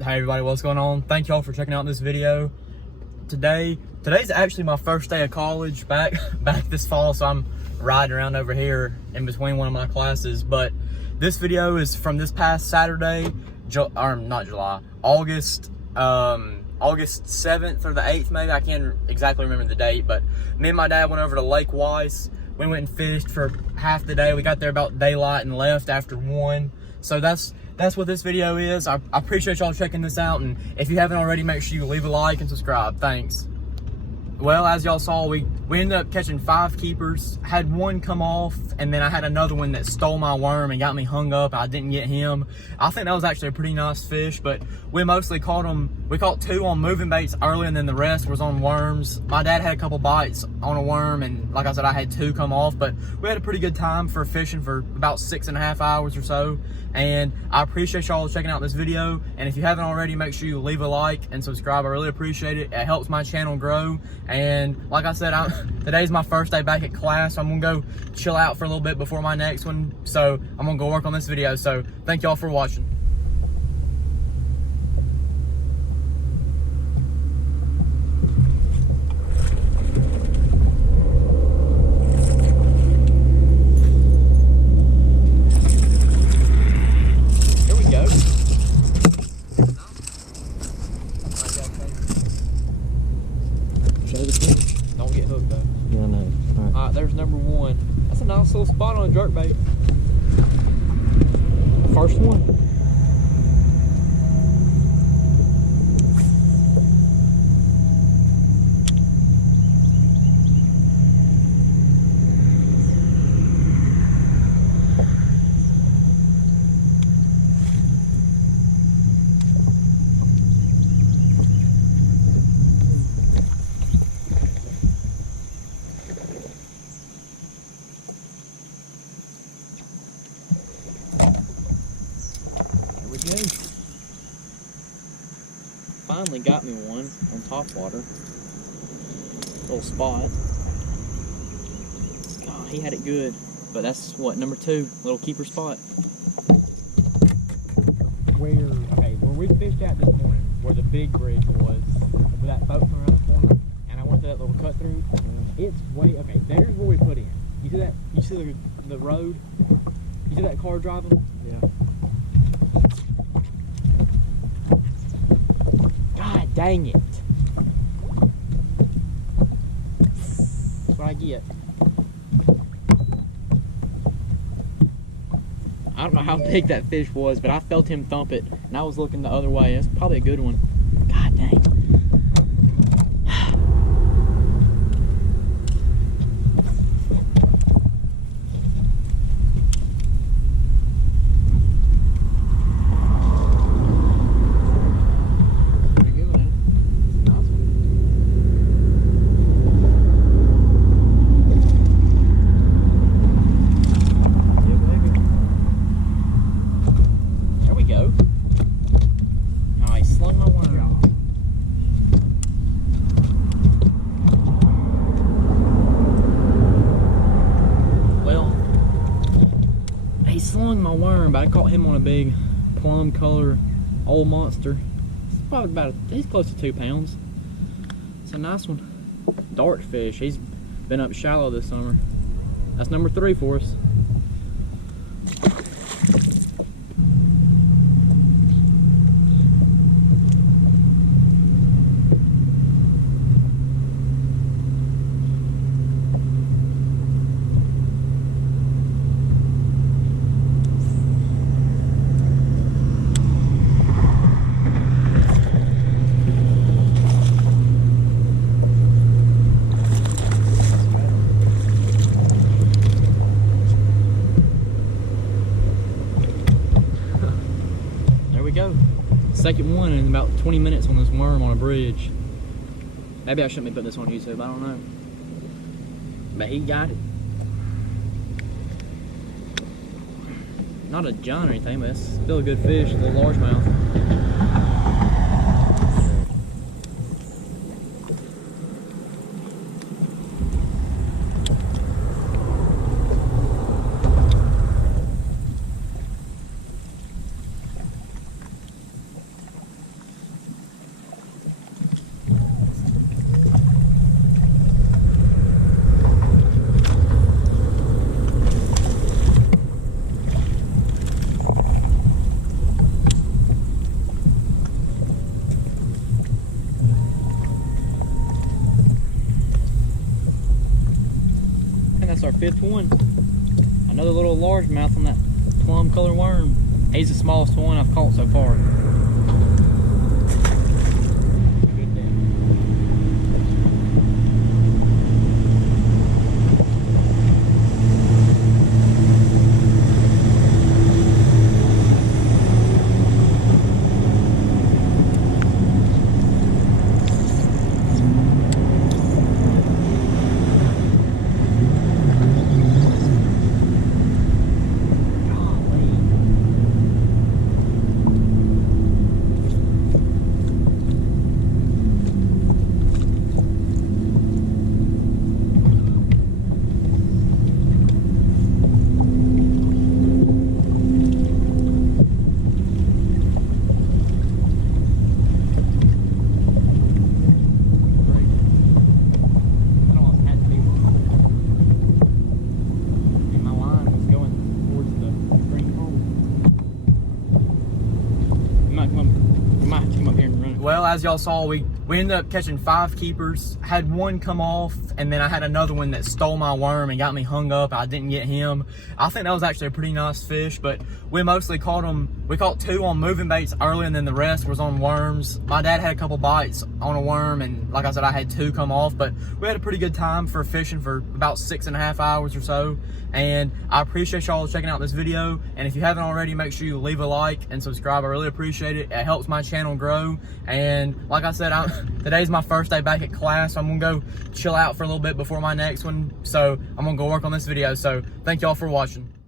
Hey everybody, what's going on? Thank y'all for checking out this video. Today's actually my first day of college back this fall, so I'm riding around over here in between one of my classes. But this video is from this past Saturday, August 7th or the 8th maybe. I can't exactly remember the date, but me and my dad went over to Lake Weiss. We went and fished for half the day. We got there about daylight and left after 1. So that's what this video is. I appreciate y'all checking this out, and if you haven't already, make sure you leave a like and subscribe. Thanks. Well, as y'all saw, we ended up catching 5 keepers. Had one come off, and then I had another one that stole my worm and got me hung up. I didn't get him. I think that was actually a pretty nice fish, but we mostly caught them. We caught 2 on moving baits early, and then the rest was on worms. My dad had a couple bites on a worm, and like I said, I had 2 come off, but we had a pretty good time for fishing for about 6.5 hours or so. And I appreciate y'all checking out this video. And if you haven't already, make sure you leave a like and subscribe. I really appreciate it. It helps my channel grow. And like I said, today's my first day back at class, so I'm gonna go chill out for a little bit before my next one. So I'm gonna go work on this video. So thank y'all for watching. Don't get hooked though. Yeah, I know. Alright, there's number 1. That's a nice little spot on a jerkbait. First one. Finally got me one on top water. Little spot. Oh, he had it good. But that's what, number 2, little keeper spot. Where we fished at this morning, where the big bridge was, where that boat went around the corner, and I went to that little cut through. It's way, okay, there's where we put in. You see that? You see the road? You see that car driving? Yeah. Dang it. That's what I get. I don't know how big that fish was, but I felt him thump it, and I was looking the other way. That's probably a good one. God dang. Slung my worm, but I caught him on a big plum color old monster. It's probably he's close to 2 pounds. It's a nice one. Dart fish. He's been up shallow this summer. That's number 3 for us. Go. Second one in about 20 minutes on this worm on a bridge. Maybe I shouldn't be putting this on YouTube, I don't know. But he got it. Not a giant or anything, but it's still a good fish, a little largemouth. fifth one. Another little largemouth on that plum color worm. He's the smallest one I've caught so far. Well, as y'all saw, we ended up catching 5 keepers. Had one come off, and then I had another one that stole my worm and got me hung up. I didn't get him. I think that was actually a pretty nice fish, but we mostly caught them. We caught 2 on moving baits early, and then the rest was on worms. My dad had a couple bites on a worm, and like I said, I had 2 come off, but we had a pretty good time for fishing for about 6.5 hours or so. And I appreciate y'all checking out this video. And if you haven't already, make sure you leave a like and subscribe. I really appreciate it. It helps my channel grow. And like I said, today's my first day back at class. So I'm gonna go chill out for a little bit before my next one. So I'm gonna go work on this video. So thank y'all for watching.